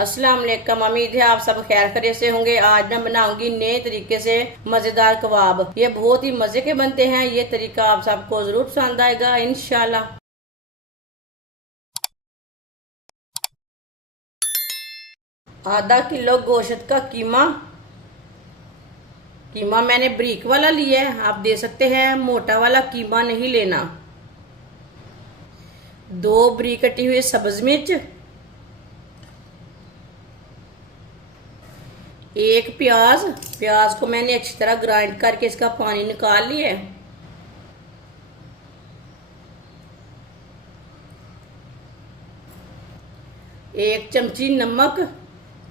अस्सलाम वालेकुम। उम्मीद है आप सब खैर खैरियत से होंगे। आज मैं बनाऊंगी नए तरीके से मजेदार कबाब। ये बहुत ही मजे के बनते हैं। ये तरीका आप सबको जरूर पसंद आएगा इंशाल्लाह। आधा किलो गोश्त का कीमा कीमा मैंने ब्रीक वाला लिया है। आप दे सकते हैं मोटा वाला कीमा नहीं लेना। 2 ब्रीक कटी हुई सब्ज मिर्च, 1 प्याज। प्याज को मैंने अच्छी तरह ग्राइंड करके इसका पानी निकाल लिया है। 1 चमची नमक।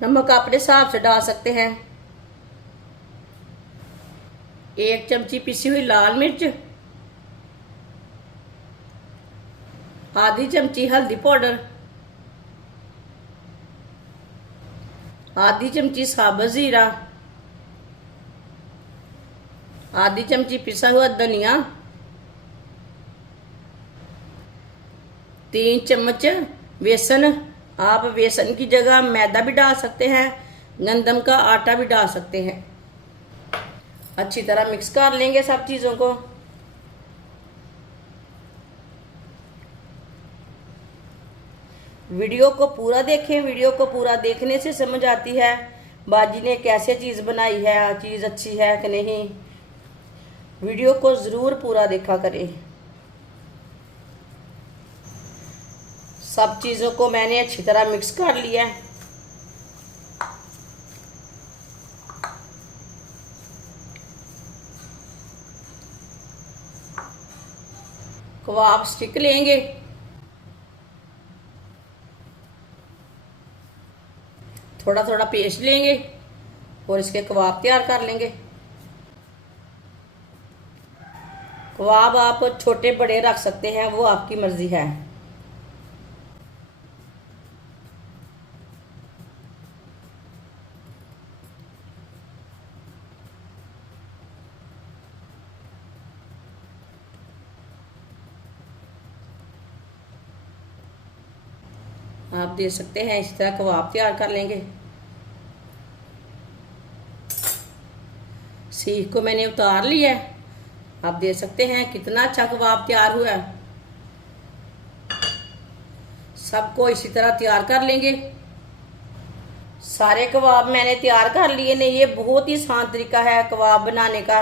नमक अपने हिसाब से डाल सकते हैं। 1 चमची पिसी हुई लाल मिर्च, आधी चमची हल्दी पाउडर, आधी चमची साबुत जीरा, आधी चमची पिसा हुआ धनिया, 3 चम्मच बेसन। आप बेसन की जगह मैदा भी डाल सकते हैं, गंदम का आटा भी डाल सकते हैं। अच्छी तरह मिक्स कर लेंगे सब चीज़ों को। वीडियो को पूरा देखें। वीडियो को पूरा देखने से समझ आती है बाजी ने कैसे चीज़ बनाई है, चीज़ अच्छी है कि नहीं। वीडियो को ज़रूर पूरा देखा करें। सब चीज़ों को मैंने अच्छी तरह मिक्स कर लिया है। कबाब स्टिक लेंगे, थोड़ा थोड़ा पेस्ट लेंगे और इसके कबाब तैयार कर लेंगे। कबाब आप छोटे बड़े रख सकते हैं, वो आपकी मर्जी है। आप दे सकते हैं इस तरह कबाब तैयार कर लेंगे। सीख को मैंने उतार लिया है। आप दे सकते हैं कितना अच्छा कबाब तैयार हुआ है। सबको इसी तरह तैयार कर लेंगे। सारे कबाब मैंने तैयार कर लिए ने। ये बहुत ही आसान तरीका है कबाब बनाने का।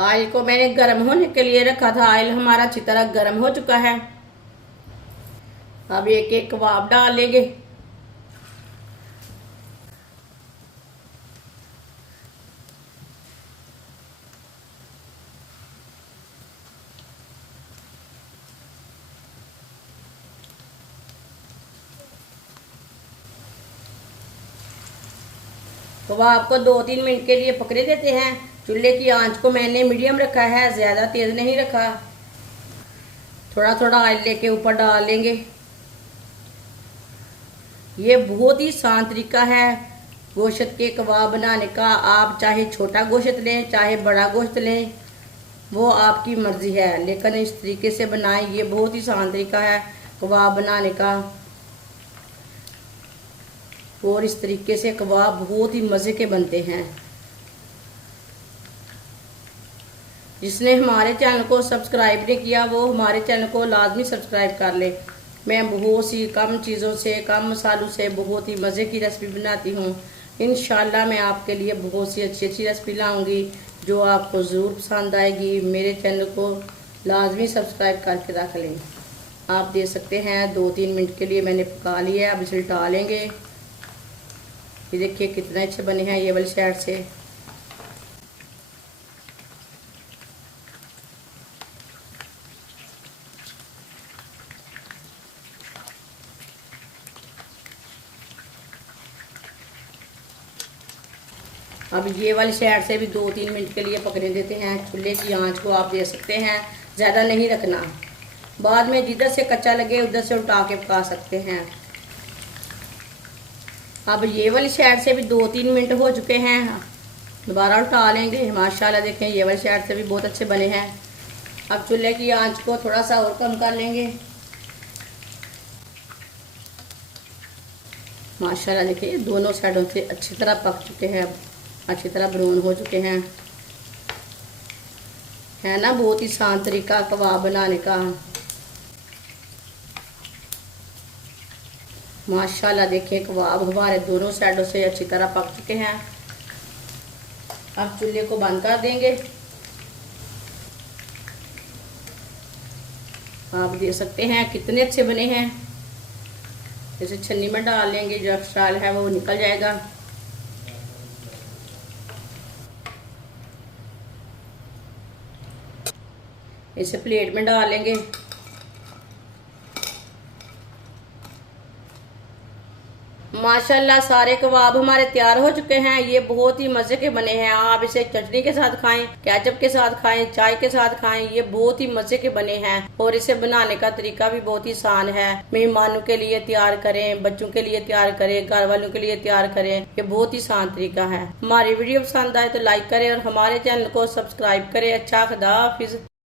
ऑयल को मैंने गर्म होने के लिए रखा था। ऑयल हमारा अच्छी तरह गर्म हो चुका है। अब एक एक कबाब डाल लेंगे। कबाब को 2-3 मिनट के लिए पकने देते हैं। चूल्हे की आंच को मैंने मीडियम रखा है, ज़्यादा तेज़ नहीं रखा। थोड़ा थोड़ा ऑयल लेके ऊपर डाल लेंगे। ये बहुत ही आसान तरीका है गोश्त के कबाब बनाने का। आप चाहे छोटा गोश्त लें चाहे बड़ा गोश्त लें, वो आपकी मर्ज़ी है, लेकिन इस तरीके से बनाएं। ये बहुत ही आसान तरीका है कबाब बनाने का और इस तरीके से कबाब बहुत ही मज़े के बनते हैं। जिसने हमारे चैनल को सब्सक्राइब नहीं किया वो हमारे चैनल को लाजमी सब्सक्राइब कर ले। मैं बहुत सी कम चीज़ों से, कम मसालों से बहुत ही मज़े की रेसिपी बनाती हूँ। इंशाल्लाह मैं आपके लिए बहुत सी अच्छी अच्छी रेसिपी लाऊंगी जो आपको ज़रूर पसंद आएगी। मेरे चैनल को लाजमी सब्सक्राइब करके रख लें। आप दे सकते हैं 2-3 मिनट के लिए मैंने पका लिया है। अब इसे उल्टा लेंगे। ये देखिए कितने अच्छे बने हैं ये वाली साइड से। अब ये वाली साइड से भी 2-3 मिनट के लिए पकने देते हैं। चूल्हे की आंच को आप दे सकते हैं ज़्यादा नहीं रखना। बाद में जिधर से कच्चा लगे उधर से उल्टा के पका सकते हैं। अब ये वाली साइड से भी 2-3 मिनट हो चुके हैं। दोबारा उल्टा लेंगे। माशाल्लाह देखें ये वाली साइड से भी बहुत अच्छे बने हैं। अब चूल्हे की आंच को थोड़ा सा और कम कर लेंगे। माशाल्लाह देखिए दोनों साइडों से अच्छी तरह पक चुके हैं, अच्छी तरह ब्राउन हो चुके हैं। है ना बहुत ही आसान तरीका कबाब बनाने का। माशाल्लाह देखिए कबाब हमारे दोनों साइडों से अच्छी तरह पक चुके हैं। अब चूल्हे को बंद कर देंगे। आप देख सकते हैं कितने अच्छे बने हैं। इसे छन्नी में डाल लेंगे, जो एक्स्ट्रा है वो निकल जाएगा। इसे प्लेट में डाल लेंगे। माशाल्लाह सारे कबाब हमारे तैयार हो चुके हैं। ये बहुत ही मज़े के बने हैं। आप इसे चटनी के साथ खाएं, केचप के साथ खाएं, चाय के साथ खाएं। ये बहुत ही मज़े के बने हैं और इसे बनाने का तरीका भी बहुत ही आसान है। मेहमानों के लिए तैयार करें, बच्चों के लिए तैयार करें, घर वालों के लिए तैयार करें। ये बहुत ही आसान तरीका है। हमारी वीडियो पसंद आए तो लाइक करें और हमारे चैनल को सब्सक्राइब करें। अच्छा खुदा हाफिज।